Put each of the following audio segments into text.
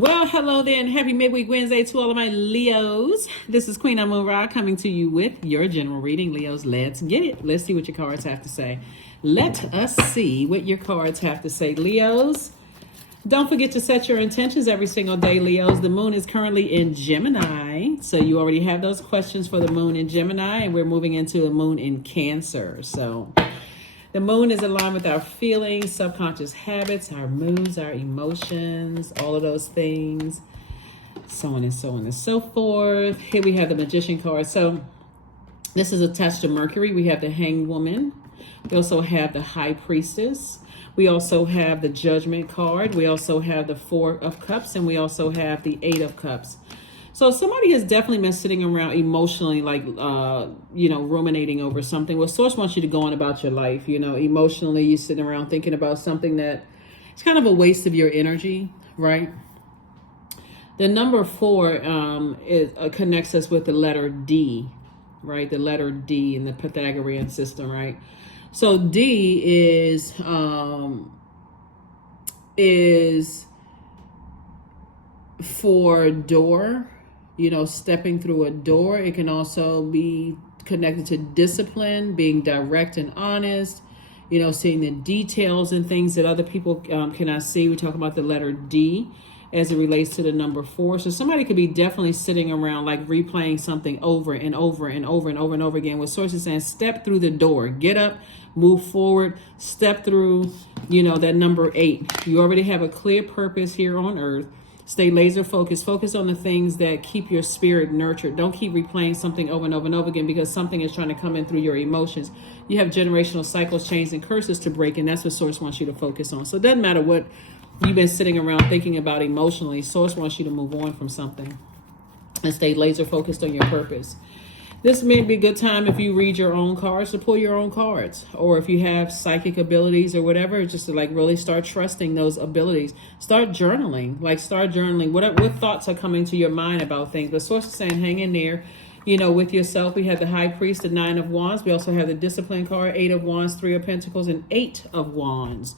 Well, hello there, and happy midweek Wednesday to all of my Leos. This is Queen Amun Ra coming to you with your general reading. Leos, let's get it. Let's see what your cards have to say. Let us see what your cards have to say. Leos, don't forget to set your intentions every single day, Leos. The moon is currently in Gemini, so you already have those questions for the moon in Gemini, and we're moving into a moon in Cancer. So the moon is aligned with our feelings, subconscious habits, our moods, our emotions, all of those things, so on and so on and so forth. Here we have the Magician card. So this is attached to Mercury. We have the Hanged Woman. We also have the High Priestess. We also have the Judgment card. We also have the Four of Cups, and we also have the Eight of Cups. So somebody has definitely been sitting around emotionally, like, ruminating over something. Well, Source wants you to go on about your life. Emotionally, you're sitting around thinking about something that it's kind of a waste of your energy, right? The number 4 connects us with the letter D, right? The letter D in the Pythagorean system, right? So D is for door. Stepping through a door. It can also be connected to discipline, being direct and honest, seeing the details and things that other people cannot see. We talk about the letter D as it relates to the number 4. So somebody could be definitely sitting around like replaying something over and over and over and over and over again. With sources saying, step through the door, get up, move forward, step through, that number 8. You already have a clear purpose here on earth. Stay laser focused. Focus on the things that keep your spirit nurtured. Don't keep replaying something over and over and over again because something is trying to come in through your emotions. You have generational cycles, chains, and curses to break, and that's what Source wants you to focus on. So it doesn't matter what you've been sitting around thinking about emotionally. Source wants you to move on from something and stay laser focused on your purpose. This may be a good time if you read your own cards to pull your own cards, or if you have psychic abilities or whatever, just to really start trusting those abilities. Start journaling, what thoughts are coming to your mind about things. But Source is saying, hang in there, with yourself. We have the High Priest, the 9 of Wands. We also have the Discipline card, 8 of Wands, 3 of Pentacles, and 8 of Wands.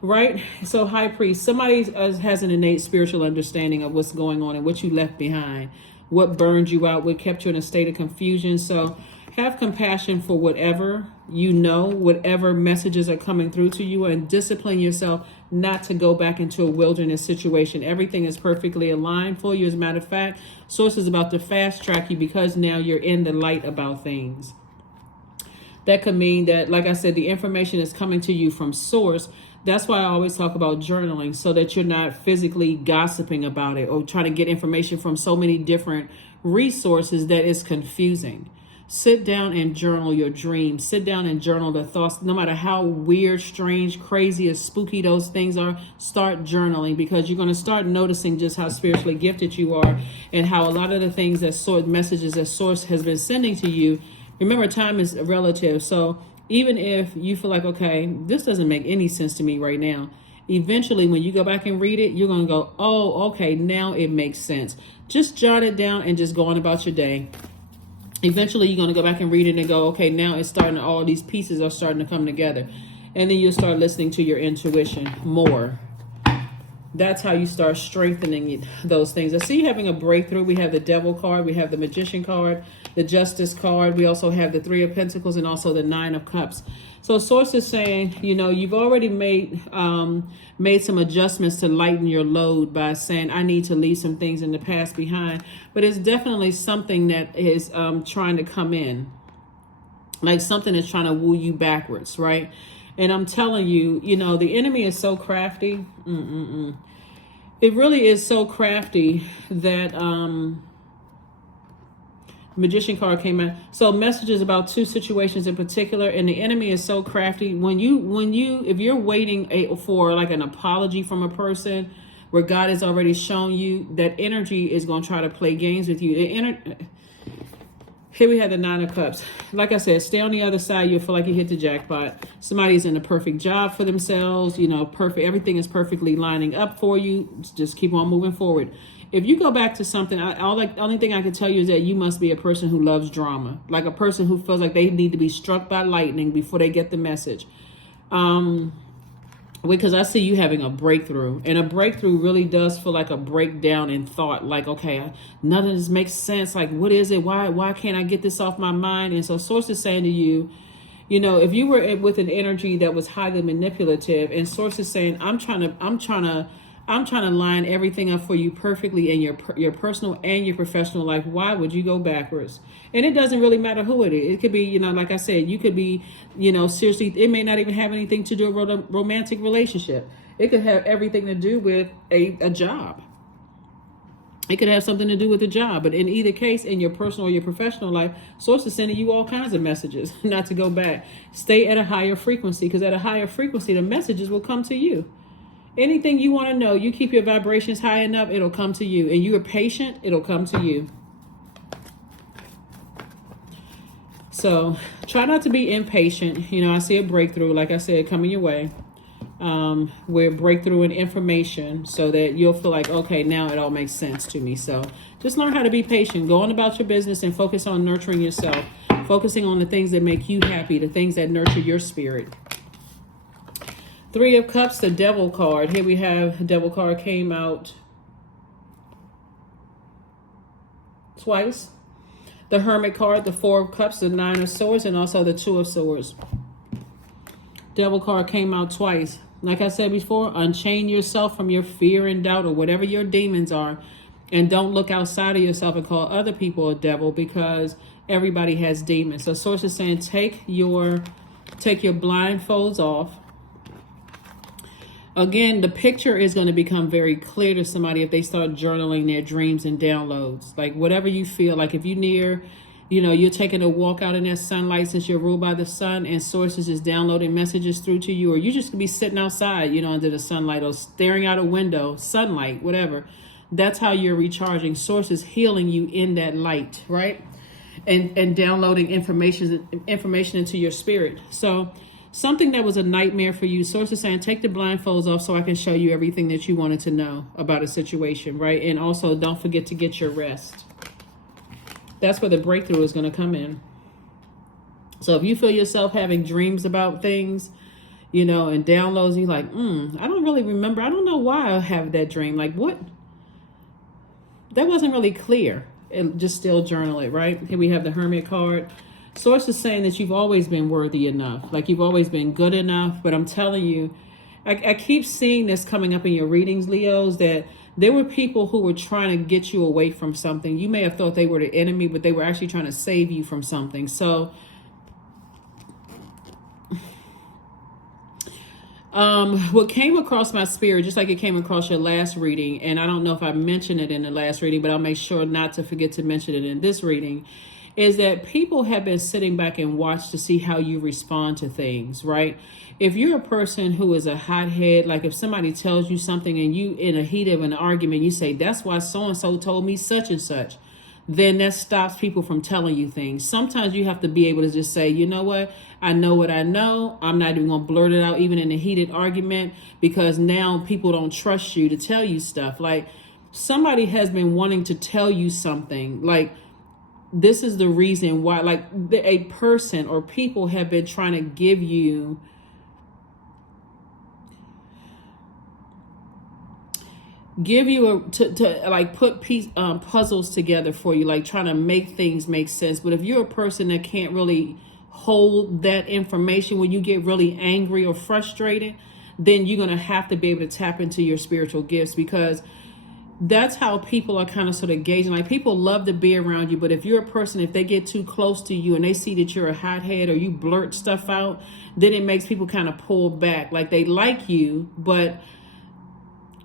Right? So High Priest, somebody has an innate spiritual understanding of what's going on and what you left behind, what burned you out, what kept you in a state of confusion. So have compassion for whatever whatever messages are coming through to you, and discipline yourself not to go back into a wilderness situation. Everything is perfectly aligned for you. As a matter of fact, Source is about to fast track you because now you're in the light about things. That could mean that, like I said, the information is coming to you from Source. That's why I always talk about journaling, so that you're not physically gossiping about it or trying to get information from so many different resources that it's confusing. Sit down and journal your dreams. Sit down and journal the thoughts. No matter how weird, strange, crazy, or spooky those things are, start journaling, because you're going to start noticing just how spiritually gifted you are, and how a lot of the things messages that Source has been sending to you. Remember, time is relative. So even if you feel like, okay, this doesn't make any sense to me right now, eventually when you go back and read it, you're going to go, oh, okay, now it makes sense. Just jot it down and just go on about your day. Eventually you're going to go back and read it and go, okay, now it's starting to, all these pieces are starting to come together. And then you'll start listening to your intuition more. That's how you start strengthening those things. I see you having a breakthrough. We have the Devil card. We have the Magician card, the Justice card. We also have the 3 of Pentacles and also the 9 of Cups. So Source is saying, you've already made some adjustments to lighten your load by saying, I need to leave some things in the past behind. But it's definitely something that is trying to come in. Like something is trying to woo you backwards, right? And I'm telling you, the enemy is so crafty. It really is so crafty that Magician card came out. So messages about 2 situations in particular, and the enemy is so crafty. If you're waiting for like an apology from a person where God has already shown you, that energy is going to try to play games with you. Here we have the 9 of Cups. Like I said, stay on the other side. You'll feel like you hit the jackpot. Somebody's in a perfect job for themselves. Perfect. Everything is perfectly lining up for you. Just keep on moving forward. If you go back to something, the only thing I can tell you is that you must be a person who loves drama. Like a person who feels like they need to be struck by lightning before they get the message. because I see you having a breakthrough, and a breakthrough really does feel like a breakdown in thought. Like, okay, none of this makes sense. Like, what is it? Why can't I get this off my mind? And so Source is saying to you, you know, if you were with an energy that was highly manipulative, and Source is saying, I'm trying to line everything up for you perfectly in your personal and your professional life. Why would you go backwards? And it doesn't really matter who it is. It could be, you know, like I said, you could be, you know, seriously, it may not even have anything to do with a romantic relationship. It could have everything to do with a job. It could have something to do with a job. But in either case, in your personal or your professional life, Source is sending you all kinds of messages not to go back. Stay at a higher frequency, because at a higher frequency, the messages will come to you. Anything you want to know, you keep your vibrations high enough, it'll come to you. And you are patient, it'll come to you. So try not to be impatient. You know, I see a breakthrough, like I said, coming your way. Where breakthrough in information, so that you'll feel like, okay, now it all makes sense to me. So just learn how to be patient. Go on about your business and focus on nurturing yourself. Focusing on the things that make you happy, the things that nurture your spirit. 3 of Cups, the Devil card. Here we have the Devil card came out twice. The Hermit card, the 4 of Cups, the 9 of Swords, and also the 2 of Swords. Devil card came out twice. Like I said before, unchain yourself from your fear and doubt or whatever your demons are. And don't look outside of yourself and call other people a devil, because everybody has demons. So Source is saying, take your blindfolds off. Again, the picture is going to become very clear to somebody if they start journaling their dreams and downloads. Like whatever you feel, like if you're taking a walk out in that sunlight, since you're ruled by the sun, and Source is just downloading messages through to you, or you just could be sitting outside, you know, under the sunlight, or staring out a window, sunlight, whatever. That's how you're recharging. Source is healing you in that light, right? And downloading information into your spirit. So something that was a nightmare for you, Source is saying, take the blindfolds off so I can show you everything that you wanted to know about a situation, right? And also don't forget to get your rest. That's where the breakthrough is going to come in. So if you feel yourself having dreams about things, you know, and downloads, you're like, I don't really remember. I don't know why I have that dream. Like, what? That wasn't really clear. And just still journal it, right? Here we have the Hermit card. Source is saying that you've always been worthy enough. Like you've always been good enough. But I'm telling you, I keep seeing this coming up in your readings, Leos, that there were people who were trying to get you away from something. You may have thought they were the enemy, but they were actually trying to save you from something. So what came across my spirit, just like it came across your last reading, and I don't know if I mentioned it in the last reading, but I'll make sure not to forget to mention it in this reading, is that people have been sitting back and watched to see how you respond to things, right? If you're a person who is a hothead, like if somebody tells you something and you in a heat of an argument, you say, that's why so-and-so told me such and such, then that stops people from telling you things. Sometimes you have to be able to just say, you know what? I know what I know. I'm not even going to blurt it out, even in a heated argument, because now people don't trust you to tell you stuff. Like somebody has been wanting to tell you something, like, this is the reason why, like a person or people have been trying to give you to like put puzzles together for you, like trying to make things make sense. But if you're a person that can't really hold that information, when you get really angry or frustrated, then you're going to have to be able to tap into your spiritual gifts, because that's how people are kind of sort of gauging. Like people love to be around you, but if you're a person, if they get too close to you and they see that you're a hothead or you blurt stuff out, then it makes people kind of pull back. Like they like you, but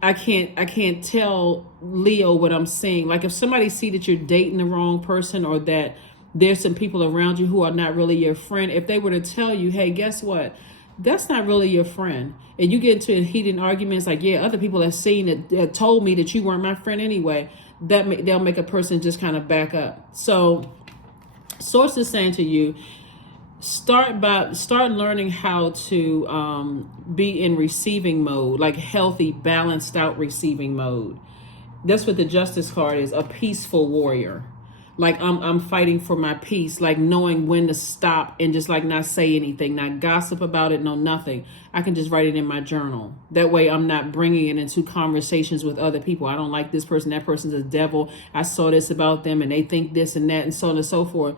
I can't tell Leo what I'm saying. Like if somebody see that you're dating the wrong person, or that there's some people around you who are not really your friend, if they were to tell you, hey, guess what? That's not really your friend. And you get into heated arguments like, yeah, other people have seen it, that told me that you weren't my friend anyway. They'll make a person just kind of back up. So Source is saying to you, start learning how to be in receiving mode, like healthy, balanced out receiving mode. That's what the Justice card is, a peaceful warrior. Like I'm fighting for my peace, like knowing when to stop and just like not say anything, not gossip about it, no nothing. I can just write it in my journal. That way I'm not bringing it into conversations with other people. I don't like this person, that person's a devil. I saw this about them and they think this and that and so on and so forth.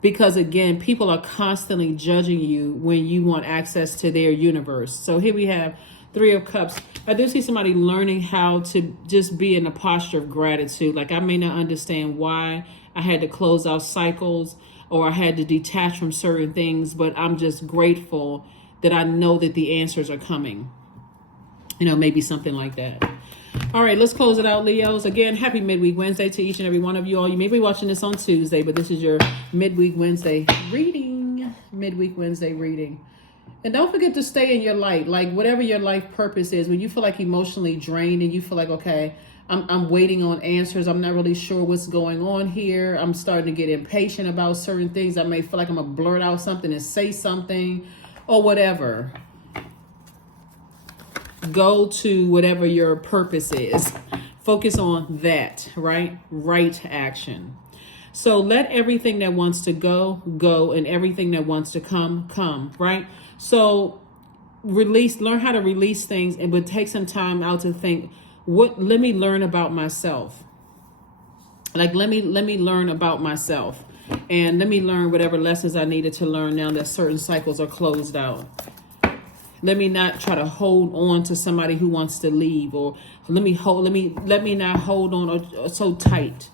Because again, people are constantly judging you when you want access to their universe. So here we have Three of Cups. I do see somebody learning how to just be in a posture of gratitude. Like I may not understand why I had to close out cycles or I had to detach from certain things, but I'm just grateful that I know that the answers are coming. Maybe something like that. All right, let's close it out, Leos. Again, happy midweek Wednesday to each and every one of you all. You may be watching this on Tuesday, but this is your midweek Wednesday reading. Midweek Wednesday reading. And don't forget to stay in your light, like whatever your life purpose is. When you feel like emotionally drained and you feel like, okay, I'm waiting on answers. I'm not really sure what's going on here. I'm starting to get impatient about certain things. I may feel like I'm going to blurt out something and say something or whatever. Go to whatever your purpose is. Focus on that, right? Right action. So let everything that wants to go, go, and everything that wants to come, come, right? So learn how to release things, but take some time out to think, let me learn about myself. Like, let me learn about myself, and let me learn whatever lessons I needed to learn now that certain cycles are closed out. Let me not try to hold on to somebody who wants to leave, or let me not hold on so tight.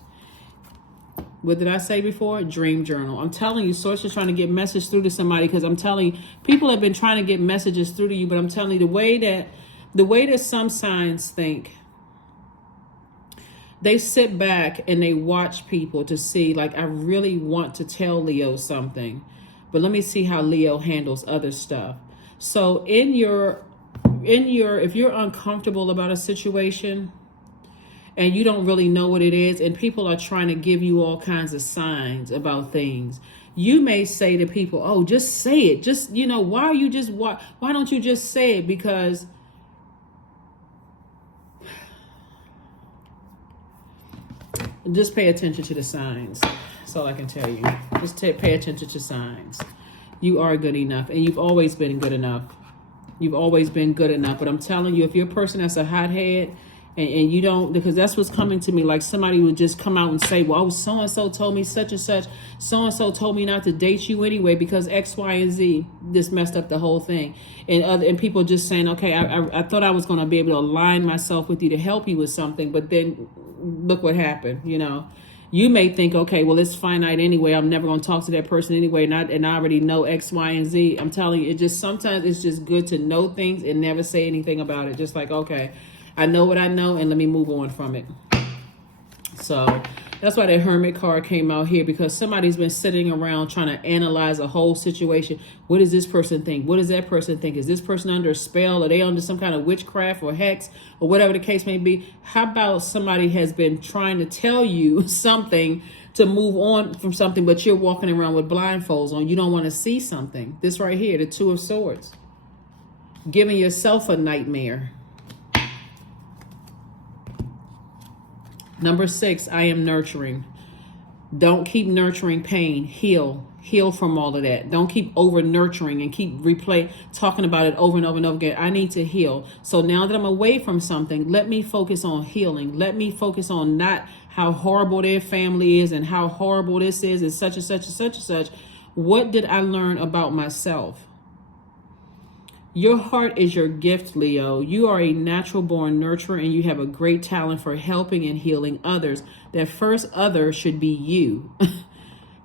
What did I say before? Dream journal. I'm telling you, Source is trying to get message through to somebody, because I'm telling you, people have been trying to get messages through to you, but I'm telling you, the way that some signs think, they sit back and they watch people to see, like, I really want to tell Leo something, but let me see how Leo handles other stuff. So if you're uncomfortable about a situation and you don't really know what it is, and people are trying to give you all kinds of signs about things, you may say to people, oh, just say it. Just, why don't you just say it? Because just pay attention to the signs. That's all I can tell you. Just pay attention to signs. You are good enough, and you've always been good enough. You've always been good enough. But I'm telling you, if you're a person that's a hothead, and you don't, because that's what's coming to me, like somebody would just come out and say, well, so-and-so told me such and such, so-and-so told me not to date you anyway because X, Y, and Z. This messed up the whole thing. And people just saying, okay, I thought I was going to be able to align myself with you to help you with something, but then look what happened. You may think, okay, well, it's finite anyway. I'm never going to talk to that person anyway. And I already know X, Y, and Z. I'm telling you, sometimes it's just good to know things and never say anything about it. Just like, okay, I know what I know, and let me move on from it. So that's why that Hermit card came out here, because somebody's been sitting around trying to analyze a whole situation. What does this person think? What does that person think? Is this person under a spell? Are they under some kind of witchcraft or hex or whatever the case may be? How about somebody has been trying to tell you something to move on from something, but you're walking around with blindfolds on. You don't want to see something. This right here, the Two of Swords. Giving yourself a nightmare. Number 6, I am nurturing. Don't keep nurturing pain. Heal from all of that. Don't keep over nurturing and keep talking about it over and over and over again. I need to heal. So now that I'm away from something, let me focus on healing. Let me focus on not how horrible their family is and how horrible this is and such and such and such and such. What did I learn about myself? Your heart is your gift, Leo. You are a natural born nurturer, and you have a great talent for helping and healing others. That first other should be you.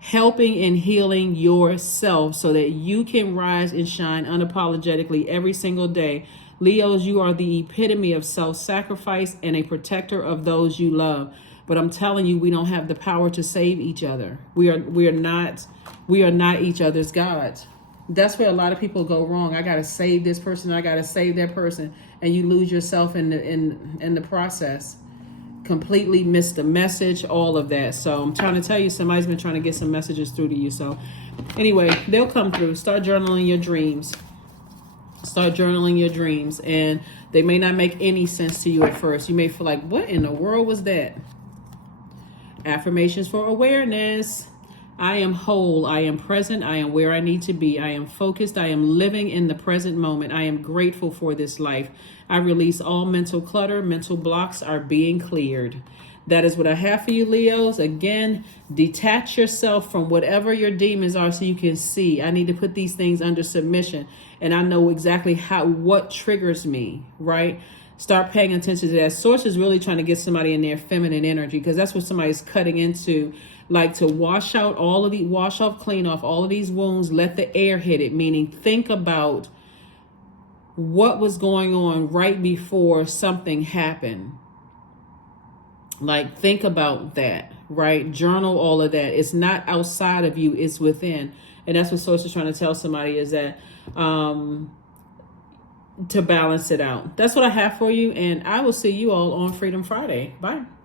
Helping and healing yourself so that you can rise and shine unapologetically every single day. Leos, you are the epitome of self-sacrifice and a protector of those you love. But I'm telling you, we don't have the power to save each other. We are not each other's gods. That's where a lot of people go wrong. I got to save this person. I got to save that person. And you lose yourself in the process. Completely miss the message, all of that. So I'm trying to tell you, somebody's been trying to get some messages through to you. So anyway, they'll come through. Start journaling your dreams. Start journaling your dreams. And they may not make any sense to you at first. You may feel like, what in the world was that? Affirmations for awareness. I am whole. I am present. I am where I need to be. I am focused. I am living in the present moment. I am grateful for this life. I release all mental clutter. Mental blocks are being cleared. That is what I have for you, Leos. Again, detach yourself from whatever your demons are so you can see. I need to put these things under submission. And I know exactly what triggers me, right? Start paying attention to that. Source is really trying to get somebody in their feminine energy, because that's what somebody's cutting into. Like to wash off, clean off all of these wounds, let the air hit it, meaning think about what was going on right before something happened. Like think about that, right? Journal all of that. It's not outside of you, it's within. And that's what Source is trying to tell somebody, is that to balance it out. That's what I have for you, and I will see you all on Freedom Friday. Bye.